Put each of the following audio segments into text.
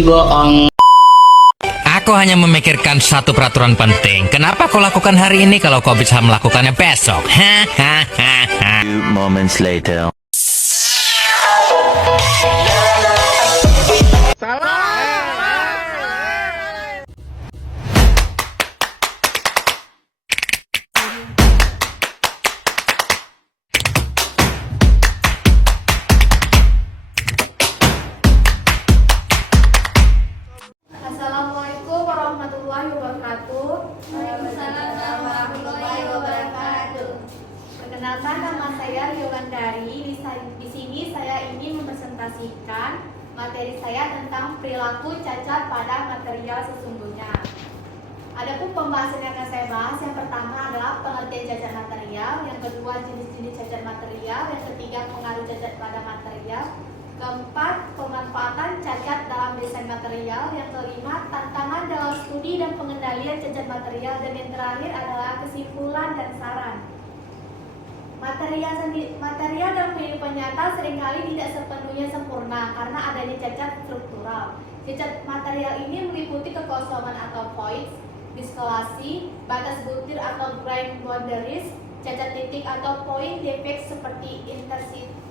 Ih, bohong. Aku hanya memikirkan satu peraturan penting. Kenapa kau lakukan hari ini kalau kau bisa melakukannya besok? Hahaha. Few moments later. Assalamualaikum warahmatullahi wabarakatuh. Waalaikumsalam warahmatullahi wabarakatuh. Perkenalkan, nama saya Rio Gandari. Di sini saya ingin mempresentasikan materi saya tentang perilaku cacat pada material sesungguhnya. Adapun pembahasan yang akan saya bahas, yang pertama adalah pengertian cacat material, yang kedua jenis-jenis cacat material, yang ketiga pengaruh cacat pada material, keempat pemanfaatan cacat dalam desain material, yang kelima tantangan dalam studi dan pengendalian cacat material, dan yang terakhir adalah kesimpulan dan saran. Material dalam kehidupan nyata seringkali tidak sepenuhnya sempurna karena adanya cacat struktural. Cacat material ini meliputi kekosongan atau voids, diskolasi, batas butir atau grain boundaries, cacat titik atau point defect seperti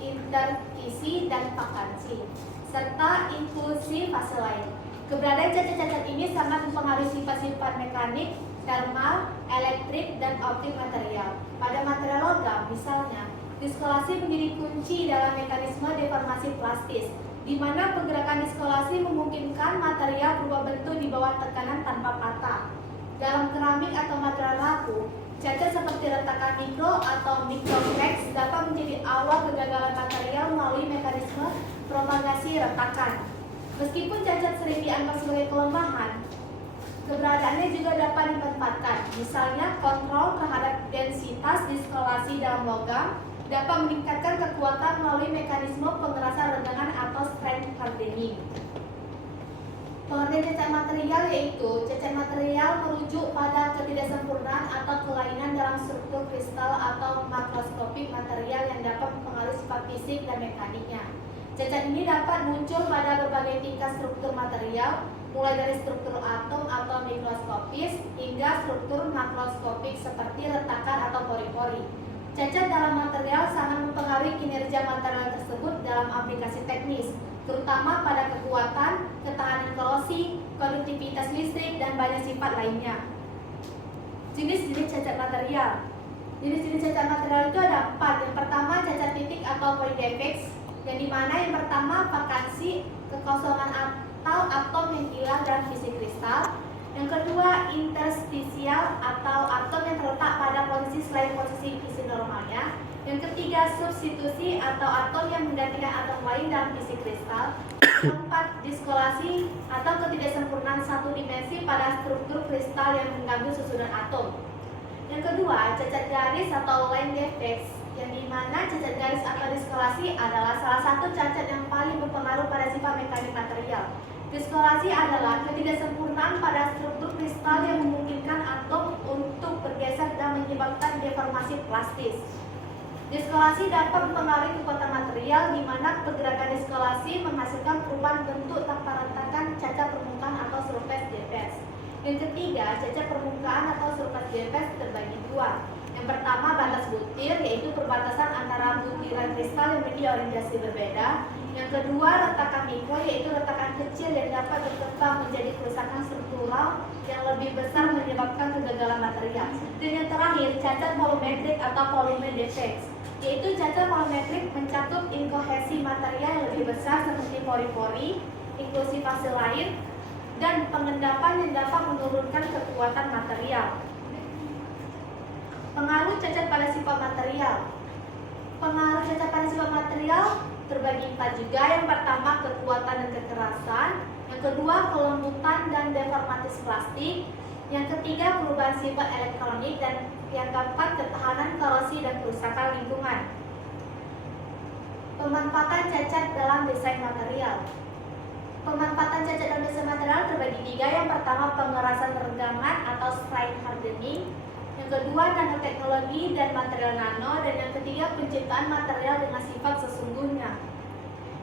intertisi dan vakansi, serta inklusi fase lain. Keberadaan cacat-cacat ini sangat mempengaruhi sifat-sifat mekanik, termal, elektrik, dan optik material. Pada material logam, misalnya, diskolasi menjadi kunci dalam mekanisme deformasi plastis, di mana pergerakan diskolasi memungkinkan material berubah bentuk di bawah tekanan tanpa patah. Dalam keramik atau material laku, cacat seperti retakan mikro atau microcracks dapat menjadi awal kegagalan material melalui mekanisme propagasi retakan. Meskipun cacat sering dianggap sebagai kelemahan, keberadaannya juga dapat dimanfaatkan. Misalnya, kontrol terhadap densitas diskolasi dalam logam dapat meningkatkan kekuatan melalui mekanisme pengerasan regangan atau strength hardening. Pengertian cacat material yaitu cacat material merujuk pada ketidaksempurnaan atau kelainan dalam struktur kristal atau makroskopik material yang dapat mempengaruhi sifat fisik dan mekaniknya. Cacat ini dapat muncul pada berbagai tingkat struktur material, mulai dari struktur atom atau mikroskopis hingga struktur makroskopik seperti retakan atau pori-pori. Cacat dalam material sangat mempengaruhi kinerja material tersebut dalam aplikasi teknis, terutama pada kekuatan, ketahanan korosi, konduktivitas listrik, dan banyak sifat lainnya. Jenis-jenis cacat material. Jenis-jenis cacat material itu ada 4. Yang pertama, cacat titik atau point defects, yang dimana yang pertama vakansi, kekosongan atau atom yang hilang dalam fisik kristal. Yang kedua, interstisial atau atom yang terletak pada posisi selain posisi fisik normalnya. Yang ketiga, substitusi atau atom yang menggantikan atom lain dalam fisik kristal. Yang keempat, diskolasi atau ketidaksempurnaan satu dimensi pada struktur kristal yang mengganggu susunan atom. Yang kedua, cacat garis atau line defects, yang dimana cacat garis atau diskolasi adalah salah satu cacat yang paling berpengaruh pada sifat mekanik material. Diskolasi adalah ketidaksempurnaan pada struktur kristal yang memungkinkan atom untuk bergeser dan menyebabkan deformasi plastis. Diskolasi dapat mempengaruhi kekuatan material, di mana pergerakan diskolasi menghasilkan perubahan bentuk tanpa retakan cacat permukaan atau surface defects. Yang ketiga, cacat permukaan atau surface defects terbagi dua. Yang pertama, batas butir, yaitu perbatasan antara butiran kristal yang memiliki orientasi berbeda. Yang kedua, retakan mikro, yaitu retakan kecil yang dapat berkembang menjadi kerusakan struktural yang lebih besar menyebabkan kegagalan material. Dan yang terakhir, cacat volumetrik atau volume defects, yaitu cacat volumetrik mencakup inkohesi material yang lebih besar seperti pori-pori, inklusi fase lain, dan pengendapan yang dapat menurunkan kekuatan material. Pengaruh cacat pada sifat material. Pengaruh cacat pada sifat material terbagi 4 juga. Yang pertama, kekuatan dan kekerasan. Yang kedua, kelembutan dan deformatis plastik. Yang ketiga, perubahan sifat elektronik. Dan yang keempat, ketahanan korosi dan kerusakan lingkungan. Pemanfaatan cacat dalam desain material. Pemanfaatan cacat dalam desain material terbagi 3. Yang pertama, pengerasan regangan atau strength hardening. Yang kedua, nanoteknologi dan material nano. Dan yang ketiga, penciptaan material dengan sifat sesungguhnya.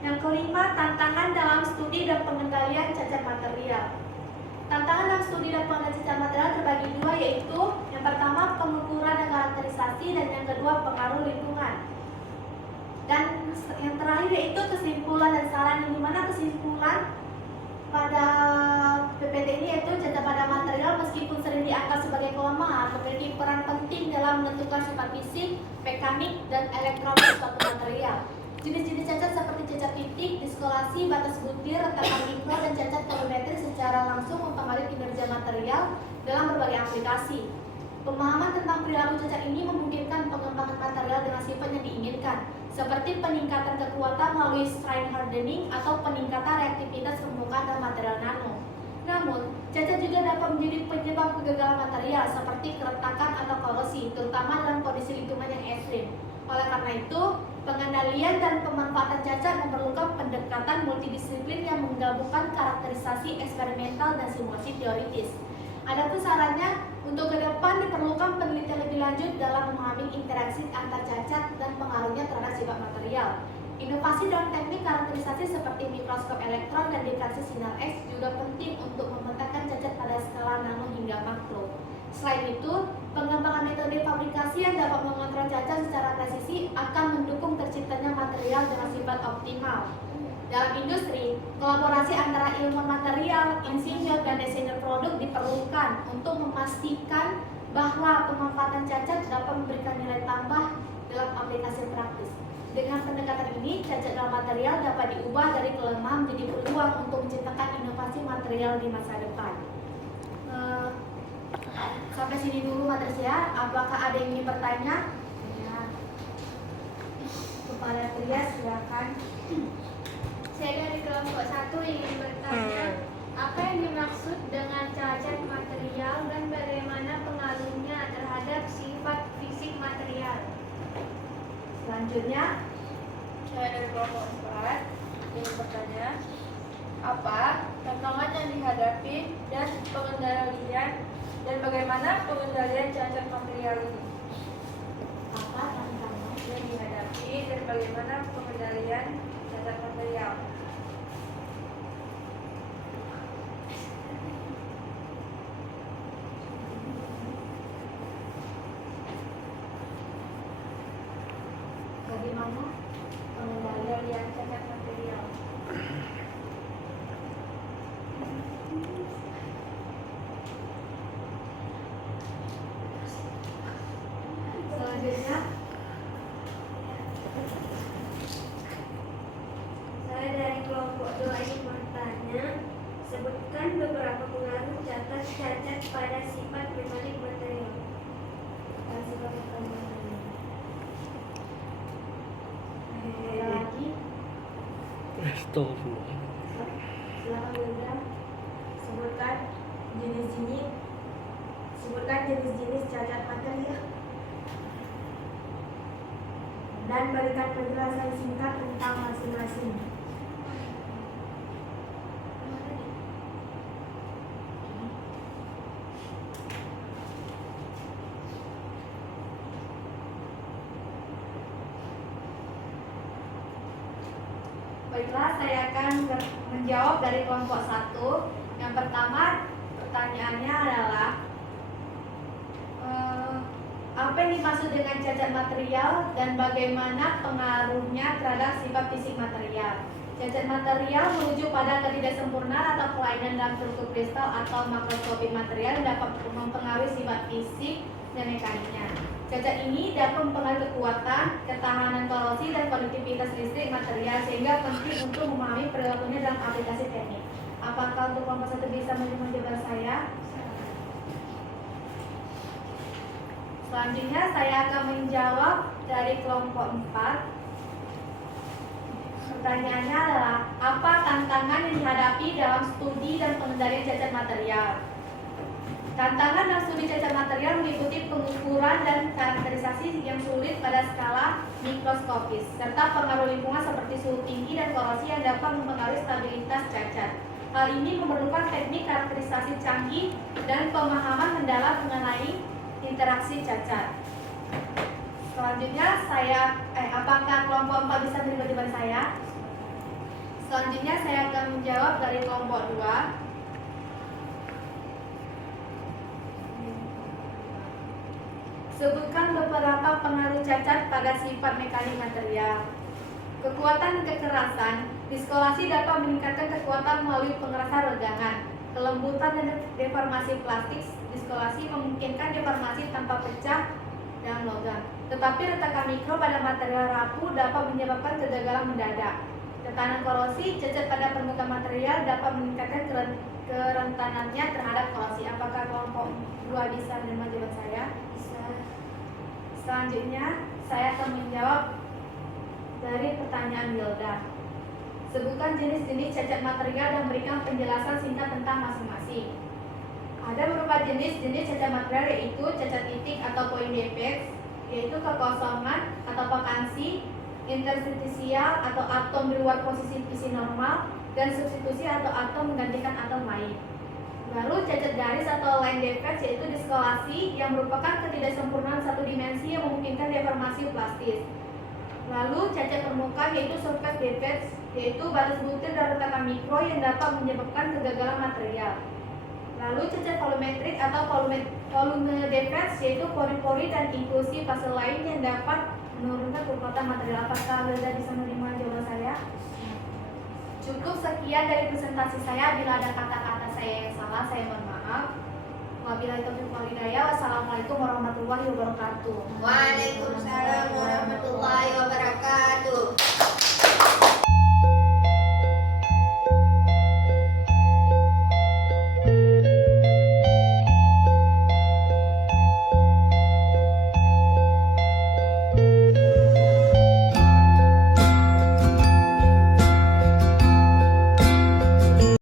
Yang kelima, tantangan dalam studi dan pengendalian cacat material. Tantangan dalam studi dan pengendalian cacat material terbagi dua, yaitu yang pertama pengukuran dan karakterisasi, dan yang kedua pengaruh lingkungan. Dan yang terakhir yaitu kesimpulan dan saran, yang dimana kesimpulan pada PPT ini yaitu cacat pada material meskipun sering dianggap sebagai kelemahan memiliki peran penting dalam menentukan sifat fisik, mekanik, dan elektronik suatu material. Jenis-jenis cacat seperti cacat titik, diskolasi, batas butir, retakan mikro, dan cacat kolometri secara langsung mempengaruhi kinerja material dalam berbagai aplikasi. Pemahaman tentang perilaku cacat ini memungkinkan pengembangan material dengan sifat yang diinginkan, seperti peningkatan kekuatan melalui strain hardening atau peningkatan reaktivitas permukaan dan material nano. Namun, cacat juga dapat menjadi penyebab kegagalan material seperti keretakan atau korosi, terutama dalam kondisi lingkungan yang ekstrim. Oleh karena itu, pengendalian dan pemanfaatan cacat memerlukan pendekatan multidisiplin yang menggabungkan karakterisasi eksperimental dan simulasi teoritis. Adapun sarannya, untuk ke depan diperlukan penelitian lebih lanjut dalam memahami interaksi antar cacat dan pengaruhnya terhadap sifat material. Inovasi dalam teknik karakterisasi seperti mikroskop elektron dan deteksi sinar X juga penting untuk memetakan cacat pada skala nano hingga makro. Selain itu, pengembangan metode fabrikasi yang dapat mengontrol cacat secara presisi akan mendukung terciptanya material dengan sifat optimal. Dalam industri, kolaborasi antara ilmuwan material, insinyur, dan desainer produk diperlukan untuk memastikan bahwa pemanfaatan cacat dapat memberikan nilai tambah dalam aplikasi praktis. Dengan pendekatan ini, cacat dalam material dapat diubah dari kelemahan menjadi peluang untuk menciptakan inovasi material di masa depan. Sampai sini dulu materi saya. Apakah ada yang ingin bertanya? Ya. Kepada Pria, silakan. Saya dari kelompok 1 ingin bertanya, apa yang dimaksud dengan cacat material dan bagaimana pengaruhnya terhadap sifat fisik material? Selanjutnya, Saya dari kelompok 4 ingin bertanya, apa tantangan yang dihadapi dan pengendalian dan bagaimana pengendalian cacat material ini? apa tantangan? Yang dihadapi dan bagaimana pengendalian cacat material? Bagaimana Pengendalian cacat material. selanjutnya? Saya dari kelompok 2 ingin bertanya, sebutkan beberapa pengaruh cacat pada sifat mekanik material. Dan sifat material. Ada lagi? Silakan Linda. Sebutkan jenis-jenis cacat material dan berikan penjelasan singkat tentang masing-masing. Baiklah, saya akan menjawab dari kelompok 1. Yang pertama, pertanyaannya adalah apa yang dimaksud dengan cacat material dan bagaimana pengaruhnya terhadap sifat fisik material. Cacat material merujuk pada ketidaksempurnaan atau kelainan dalam struktur kristal atau makroskopik material yang dapat mempengaruhi sifat fisik dan mekaniknya. Cacat ini dapat mempengaruhi kekuatan, ketahanan korosi, dan konduktivitas listrik material, sehingga penting untuk memahami perilakunya dalam aplikasi teknik. Apakah untuk kelompok 1 bisa menerima jawaban saya? Selanjutnya saya akan menjawab dari kelompok 4. Pertanyaannya adalah, apa tantangan yang dihadapi dalam studi dan pengendalian cacat material? Tantangan dalam studi cacat material meliputi pengukuran dan karakterisasi yang sulit pada skala mikroskopis, serta pengaruh lingkungan seperti suhu tinggi dan korosi yang dapat mempengaruhi stabilitas cacat. Hal ini memerlukan teknik karakterisasi canggih dan pemahaman mendalam mengenai interaksi cacat. Selanjutnya apakah kelompok 4 bisa menerima jawaban saya? Selanjutnya saya akan menjawab dari kelompok 2. Sebutkan beberapa pengaruh cacat pada sifat mekanik material. Kekuatan kekerasan, diskolasi dapat meningkatkan kekuatan melalui pengerasan regangan. Kelembutan dan deformasi plastik, diskolasi memungkinkan deformasi tanpa pecah dalam logam. Tetapi retakan mikro pada material rapuh dapat menyebabkan kegagalan mendadak. Tekanan korosi, cacat pada permukaan material dapat meningkatkan kerentanannya terhadap korosi. Apakah kelompok 2 bisa menerima jawaban saya? Bisa. Selanjutnya, saya akan menjawab dari pertanyaan Wilda. Sebutkan jenis-jenis cacat material dan berikan penjelasan singkat tentang masing-masing. Ada beberapa jenis-jenis cacat material yaitu cacat titik atau point defect, yaitu kekosongan atau vakansi, interstisial atau atom di luar posisi normal, dan substitusi atau atom menggantikan atom lain. Lalu cacat garis atau line defect yaitu diskolasi yang merupakan ketidaksempurnaan satu dimensi yang memungkinkan deformasi plastis. Lalu cacat permukaan yaitu surface defect yaitu batas butir dan retakan mikro yang dapat menyebabkan kegagalan material. Lalu cacat volumetrik atau volume defect yaitu pori-pori dan inklusi fase lain yang dapat menurunkan kekuatan material. Apakah Wilda bisa menerima jawaban saya? Cukup sekian dari presentasi saya. Bila ada kata-kata saya yang salah, saya mohon maaf. Wabillahi taufiq wal hidayah. Wassalamualaikum warahmatullahi wabarakatuh. Waalaikumsalam warahmatullahi wabarakatuh.